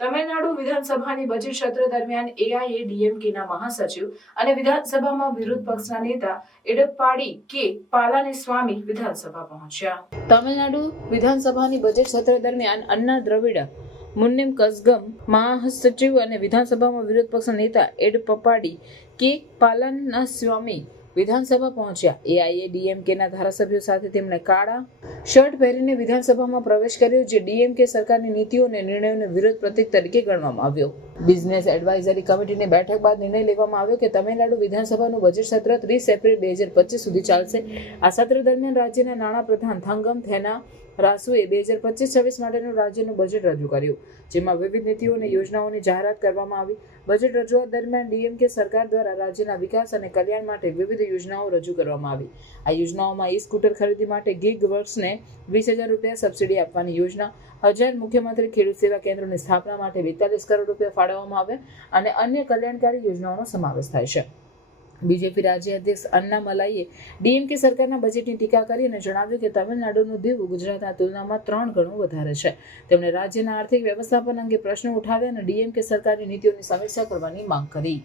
તમિલનાડુ વિધાનસભાની બજેટ સત્ર દરમિયાન એઆઈએડીએમકેના મહાસચિવ અને વિધાનસભામાં વિરોધ પક્ષના નેતા એડપ્પાડી કે પાલાનીસ્વામી વિધાનસભા પહોંચ્યા. તમિલનાડુ વિધાનસભાની બજેટ સત્ર દરમિયાન અન્ના દ્રવિડ મુન્નેમ કઝગમ મહાસચિવ અને વિધાનસભામાં વિરોધ પક્ષના નેતા એડપ્પાડી કે પાલાનીસ્વામી વિધાનસભા પહોંચ્યા. એઆઈએડીએમકેના ધારાસભ્યો સાથે તેમણે કાળા શર્ટ પહેરીને વિધાનસભામાં પ્રવેશ કર્યો, જે ડીએમકે સરકારની નીતિઓ અને નિર્ણયોનો વિરોધ પ્રતીક તરીકે ગણવામાં આવ્યો. બિઝનેસ એડવાઇઝરી કમિટીની બેઠક બાદ નિર્ણય લેવામાં આવ્યો કે તમિલનાડુ વિધાનસભાનું બજેટ સત્ર 30 એપ્રિલ 2025 સુધી ચાલશે. આ સત્ર દરમિયાન રાજ્યના નાણાપ્રધાન થંગમ થેના રાસુએ 2025-26 માટેનું રાજ્યનું બજેટ રજૂ કર્યું, જેમાં વિવિધ નીતિઓ અને યોજનાઓની જાહેરાત કરવામાં આવી. બજેટ રજૂઆત દરમિયાન ડીએમકે સરકાર દ્વારા રાજ્યના વિકાસ અને કલ્યાણ માટે વિવિધ યોજનાઓ રજૂ કરવામાં આવી. આ યોજનાઓમાં ઈ-સ્કૂટર ખરીદી માટે ગીગ વર્ક્સને 20,000 રૂપિયા સબસિડી આપવાની યોજના, 1000 મુખ્યમંત્રી ખેડૂત સેવા કેન્દ્રોની સ્થાપના માટે 42 કરોડ રૂપિયા ફાળવવામાં આવ્યા અને અન્ય કલ્યાણકારી યોજનાઓનો સમાવેશ થાય છે. બીજેપી રાજ્ય અધ્યક્ષ અન્નામલાઈએ ડીએમકે સરકારના બજેટની ટીકા કરી અને જણાવ્યું કે તમિલનાડુનું દેવું ગુજરાતના તુલનામાં 3 ગણું વધારે છે. તેમણે રાજ્યના આર્થિક વ્યવસ્થાપન અંગે પ્રશ્નો ઉઠાવ્યા અને ડીએમકે સરકારની નીતિઓની સમીક્ષા કરવાની માંગ કરી.